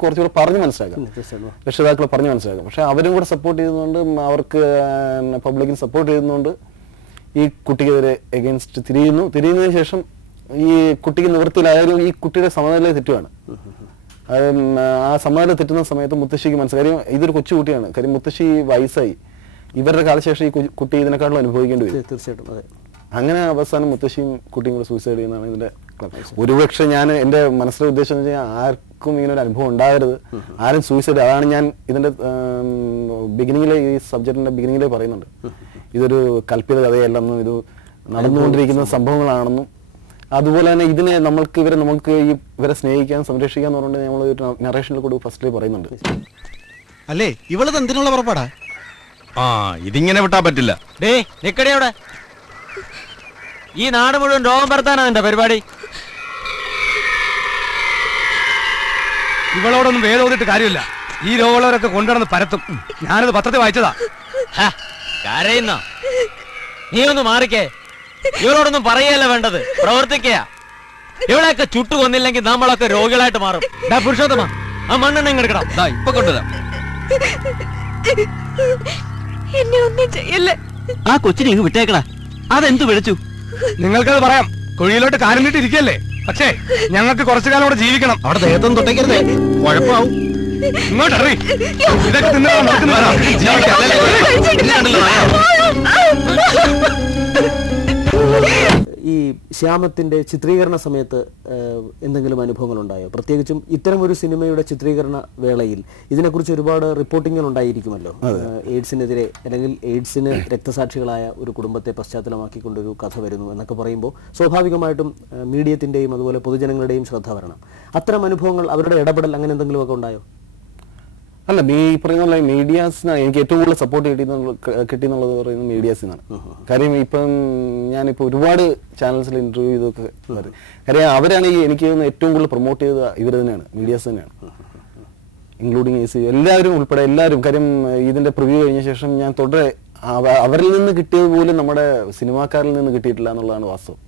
കുറച്ചുകൂടെ പറഞ്ഞു മനസ്സിലാക്കാം, രക്ഷിതാക്കളെ പറഞ്ഞു മനസ്സിലാക്കാം. പക്ഷെ അവരും കൂടെ സപ്പോർട്ട് ചെയ്യുന്നതുകൊണ്ട്, അവർക്ക് പബ്ലിക്കിന് സപ്പോർട്ട് ചെയ്യുന്നതുകൊണ്ട് ഈ കുട്ടിക്കെതിരെ എഗെയിൻസ്റ്റ് തിരിയുന്നതിന് ശേഷം ഈ കുട്ടിക്ക് നിവൃത്തിയിലായാലും ഈ കുട്ടിയുടെ സമനില തെറ്റുകയാണ്. ആ സമനില തെറ്റുന്ന സമയത്ത് മുത്തശ്ശിക്ക് മനസ്സിലായി, കാര്യം ഇതൊരു കൊച്ചു കുട്ടിയാണ്, കാര്യം മുത്തശ്ശി വയസ്സായി, ഇവരുടെ കാലശേഷം ഈ കുട്ടി ഇതിനെക്കാളും അനുഭവിക്കേണ്ടി വരും. തീർച്ചയായിട്ടും അതെ. അങ്ങനെ അവസാനം മുത്തശ്ശിയും കുട്ടിയും കൂടെ സൂയിസൈഡ് ചെയ്യുന്നതാണ് ഇതിന്റെ. ഒരുപക്ഷെ ഞാൻ എന്റെ മനസ്സിലെ ഉദ്ദേശം എന്ന് വെച്ചാൽ ആർക്കും ഇങ്ങനെ ഒരു അനുഭവം ഉണ്ടാകരുത്, ആരും സൂയിസൈഡ്. അതാണ് ഞാൻ ഇതിന്റെ ബിഗിനിങ്ങിലെ, ഈ സബ്ജക്റ്റിന്റെ ബിഗിനിങ്ങിലെ പറയുന്നുണ്ട്, ഇതൊരു കൽപ്പിത കഥയല്ലെന്നും ഇത് നടന്നുകൊണ്ടിരിക്കുന്ന സംഭവങ്ങളാണെന്നും. അതുപോലെ തന്നെ ഇതിനെ നമുക്ക് ഇവരെ സ്നേഹിക്കാൻ, സംരക്ഷിക്കാൻ എന്ന് പറഞ്ഞിട്ട് നമ്മൾ ഒരു നറേഷനിൽ കൂടി ഫസ്റ്റിൽ പറയുന്നുണ്ട്. അല്ലേ ഇവളത് എന്തിനുള്ള പുറപ്പാടാ? ഇതിങ്ങനെ വിട്ടാ പറ്റില്ല. നിക്കടിയോടെ, ഈ നാട് മുഴുവൻ രോഗം പരത്താനാ നിന്റെ പരിപാടി. ഇവളോടൊന്നും വേദോതിട്ട് കാര്യമില്ല, ഈ രോഗമുള്ളവരൊക്കെ കൊണ്ടുവന്ന് പരത്തും. ഞാനത് പത്രത്തിൽ വായിച്ചതാ. കരയുന്ന നീ ഒന്ന് മാറിക്കേ. ഇവരോടൊന്നും പറയല്ല വേണ്ടത്, പ്രവർത്തിക്കുക. ഇവളെയൊക്കെ ചുട്ടു കൊന്നില്ലെങ്കിൽ നമ്മളൊക്കെ രോഗികളായിട്ട് മാറും. പുരുഷോത്തമ, ആ മണ്ണെണ്ണ എടുക്കണം. ഇപ്പൊ കൊണ്ടുവരാം. എന്നെ ഒന്നും ചെയ്യല്ലേ. ആ കൊച്ചിനെ ഇങ്ങ് വിട്ടേക്കടാ. അതെന്ത് വിളിച്ചു? നിങ്ങൾക്കത് പറയാം, കുഴിയിലോട്ട് കാലിട്ട് ഇരിക്കല്ലേ. പക്ഷേ ഞങ്ങൾക്ക് കുറച്ചു കാലം കൂടെ ജീവിക്കണം. അവിടെ ദേഹത്തൊന്നും തൊട്ടേക്കരുതേ, കുഴപ്പമാവും. ഇങ്ങോട്ടറി, ഇതൊക്കെ തിന്നാ. ഈ ശ്യാമത്തിന്റെ ചിത്രീകരണ സമയത്ത് എന്തെങ്കിലും അനുഭവങ്ങൾ ഉണ്ടായോ? പ്രത്യേകിച്ചും ഇത്തരം ഒരു സിനിമയുടെ ചിത്രീകരണ വേളയിൽ ഇതിനെക്കുറിച്ച് ഒരുപാട് റിപ്പോർട്ടിങ്ങുകൾ ഉണ്ടായിരിക്കുമല്ലോ. എയ്ഡ്സിനെതിരെ അല്ലെങ്കിൽ എയ്ഡ്സിന് രക്തസാക്ഷികളായ ഒരു കുടുംബത്തെ പശ്ചാത്തലമാക്കിക്കൊണ്ടൊരു കഥ വരുന്നു എന്നൊക്കെ പറയുമ്പോൾ സ്വാഭാവികമായിട്ടും മീഡിയത്തിന്റെയും അതുപോലെ പൊതുജനങ്ങളുടെയും ശ്രദ്ധ വരണം. അത്തരം അനുഭവങ്ങൾ, അവരുടെ ഇടപെടൽ അങ്ങനെ എന്തെങ്കിലുമൊക്കെ ഉണ്ടായോ? അല്ല, ഈ പറയുന്ന മീഡിയാസിനാണ് എനിക്ക് ഏറ്റവും കൂടുതൽ സപ്പോർട്ട് കിട്ടിയെന്നുള്ളത് പറയുന്നത് മീഡിയാസിനാണ്. കാര്യം ഇപ്പം ഞാനിപ്പോൾ ഒരുപാട് ചാനൽസിൽ ഇന്റർവ്യൂ ചെയ്തൊക്കെ കാര്യം അവരാണ് എനിക്ക് ഏറ്റവും കൂടുതൽ പ്രൊമോട്ട് ചെയ്തത് ഇവർ തന്നെയാണ്, മീഡിയാസ് തന്നെയാണ്, ഇൻക്ലൂഡിങ് AC എല്ലാവരും ഉൾപ്പെടെ എല്ലാവരും. കാര്യം ഇതിന്റെ പ്രിവ്യൂ കഴിഞ്ഞ ശേഷം ഞാൻ തുടരെ അവരിൽ നിന്ന് കിട്ടിയത് പോലും നമ്മുടെ സിനിമാക്കാരിൽ നിന്ന് കിട്ടിയിട്ടില്ല എന്നുള്ളതാണ് വാസ്തവം.